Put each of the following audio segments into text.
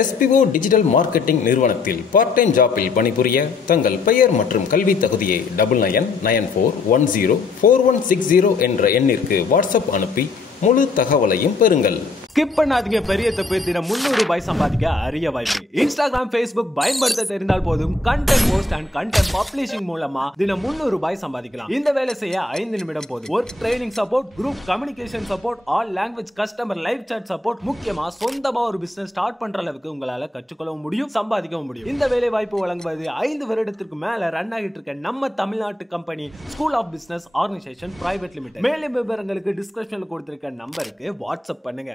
SPO digital marketing நிறுவனத்தில் part time ஜாப்பில் பணிபுரிய தங்கள் பெயர் மற்றும் கல்வி தகுதியை 9994104160 என்ற எண்ணிற்கு வாட்ஸ்அப் அனுப்பி முழு தகவலையும் பெறுங்கள். ஸ்கிப் பண்ணாதீங்க, பெரிய தப்பு. தினம் 300 ரூபாய் சம்பாதிக்க அரிய வாய்ப்பு. இன்ஸ்டாகிராம், Facebook பயன்படுத்த தெரிந்தால் போதும். Content post and content publishing மூலமா தினம் 300 ரூபாய் சம்பாதிக்கலாம். இந்த வேலை செய்ய 5 நிமிடம் போதும். Work training support, group communication support, all language customer live chat support, முக்கியமா சொந்தமா ஒரு பிசினஸ் ஸ்டார்ட் பண்ற அளவுக்கு உங்களால கற்றுக்கொள்ளவும் முடியும், சம்பாதிக்கவும் முடியும். இந்த வேலை வாய்ப்பு வழங்குவது 5 வருடத்திற்கு மேல ரன் ஆகிட்டு இருக்க நம்ம தமிழ்நாட்டு company school of business organisation private limited. மேலும் விவரங்களுக்கு டிஸ்கிரிப்ஷன்ல கொடுத்திருக்க நம்பருக்கு வாட்ஸ்அப் பண்ணுங்க.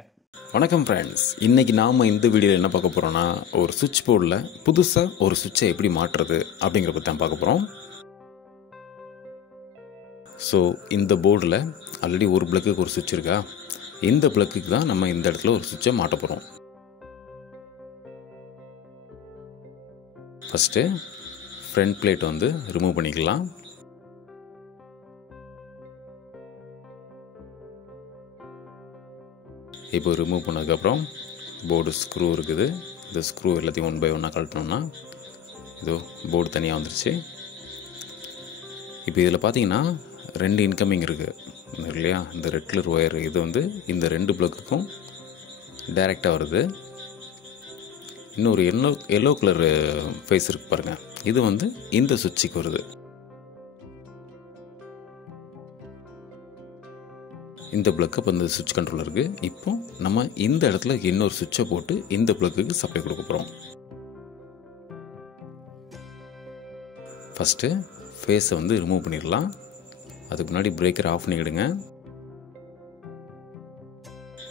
வணக்கம் ஃப்ரெண்ட்ஸ், இன்றைக்கி நாம் இந்த வீடியோவில் என்ன பார்க்க போகிறோன்னா, ஒரு சுவிட்ச் போர்டில் புதுசாக ஒரு சுவிட்சை எப்படி மாற்றுறது அப்படிங்கிற பற்றி தான் பார்க்க போகிறோம். ஸோ இந்த போர்டில் ஆல்ரெடி ஒரு பிளக்குக்கு ஒரு சுவிட்ச் இருக்கா, இந்த பிளக்குக்கு தான் நம்ம இந்த இடத்துல ஒரு சுவிட்சை மாட்ட போகிறோம். ஃபஸ்ட்டு ஃப்ரண்ட் பிளேட் வந்து ரிமூவ் பண்ணிக்கலாம். இப்போ ரிமூவ் பண்ணதுக்கப்புறம் போர்டு ஸ்க்ரூ இருக்குது. இந்த ஸ்க்ரூ எல்லாத்தையும் 1 by 1 கழட்டணும்னா இதோ போர்டு தனியாக வந்துருச்சு. இப்போ இதில் பார்த்தீங்கன்னா 2 இன்கமிங் இருக்குது இல்லையா. இந்த ரெட் கலர் ஒயர் இது வந்து இந்த 2 பிளக்குக்கும் டைரெக்டாக வருது. இன்னொரு எல்லோ கலர் ஃபேஸ் இருக்குது பாருங்கள், இது வந்து இந்த சுவிட்சுக்கு வருது. இந்த பிளக்கு இப்போ இந்த சுவிட்ச் கண்ட்ரோல் இருக்குது. இப்போ நம்ம இந்த இடத்துல இன்னொரு சுவிட்சை போட்டு இந்த பிளக்குக்கு சப்ளை கொடுக்க போகிறோம். ஃபஸ்ட்டு ஃபேஸை வந்து ரிமூவ் பண்ணிடலாம். அதுக்கு முன்னாடி பிரேக்கர் ஆஃப் பண்ணிவிடுங்க.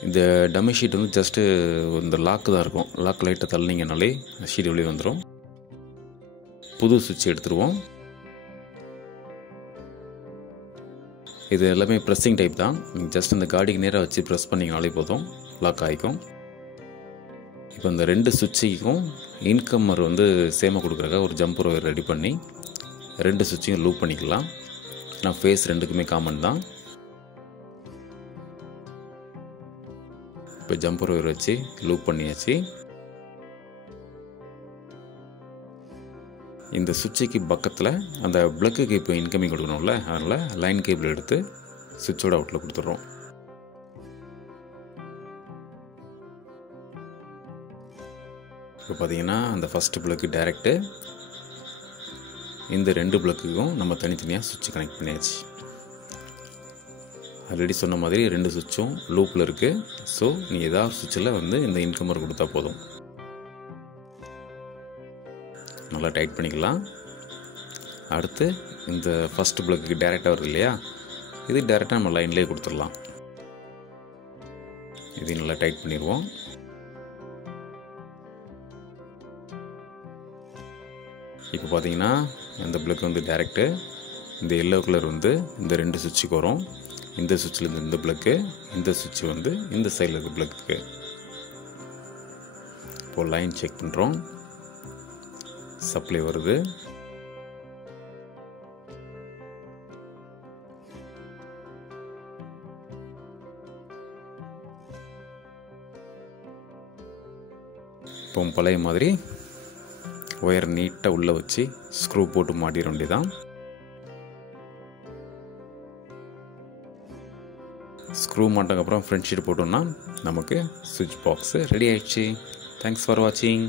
இந்த டம்மி ஷீட் வந்து ஜஸ்ட்டு இந்த லாக்கு தான் இருக்கும். லாக் லைட்டை தள்ளினீங்கனாலே ஷீட் வெளியே வந்துடும். புது சுவிட்ச் எடுத்துருவோம். இது எல்லாமே ப்ரெஸ்ஸிங் டைப் தான். நீங்கள் ஜஸ்ட் இந்த காடிக்கு நேராக வச்சு ப்ரெஸ் பண்ணிங்கனாலே போதும், லாக் ஆகிக்கும். இப்போ இந்த 2 சுவிட்சுக்கும் இன்கம்மர் வந்து சேமாக கொடுக்குறக்காக ஒரு ஜம்பர் ஒயர் ரெடி பண்ணி 2 சுவிட்சையும் லூப் பண்ணிக்கலாம். நான் ஃபேஸ் 2க்குமே காமன் தான். இப்போ ஜம்பர் ஒயர் வச்சு லூப் பண்ணியாச்சு. இந்த சுவிட்சுக்கு பக்கத்தில் அந்த பிளக்குக்கு இப்போ இன்கமிங் கொடுக்கணும்ல, அதனால் லைன் கேபிள் எடுத்து சுவிட்சோட அவுட்டில் கொடுத்துட்றோம். இப்போ பார்த்தீங்கன்னா அந்த ஃபஸ்ட்டு பிளக்கு டைரெக்டு, இந்த 2 பிளக்குக்கும் நம்ம தனித்தனியாக சுவிட்ச் கனெக்ட் பண்ணியாச்சு. ஆல்ரெடி சொன்ன மாதிரி 2 சுவிட்சும் லூப்பில் இருக்குது. ஸோ நீ ஏதாவது சுவிட்சில் வந்து இந்த இன்கமர் கொடுத்தா போதும். நல்லா டைட் பண்ணிக்கலாம். அடுத்து இந்த ஃபஸ்ட்டு பிளக்குக்கு டைரெக்டாக வருது இல்லையா, இது டைரெக்டாக நம்ம லைன்லேயே கொடுத்துடலாம். இதையும் நல்லா டைட் பண்ணிடுவோம். இப்போ பார்த்தீங்கன்னா இந்த பிளக் வந்து டைரெக்டு, இந்த எல்லோ கலர் வந்து இந்த 2 சுவிட்சுக்கு வரும். இந்த சுவிட்சில் இந்த பிளக்கு, இந்த சுவிட்ச் வந்து இந்த சைடில் இருக்க பிளக்குக்கு. இப்போது லைன் செக் பண்ணுறோம். சப்ளை வருது. இப்போ பழைய மாதிரி ஒயர் நீட்டாக உள்ளே வச்சு ஸ்க்ரூ போட்டு மாட்டிட வேண்டியதான். ஸ்க்ரூ மாட்டதுக்கப்புறம் ஃப்ரண்ட் ஷீட் போட்டோம்னா நமக்கு சுவிட்ச் பாக்ஸு ரெடி ஆயிடுச்சு. தேங்க்ஸ் ஃபார் வாட்சிங்.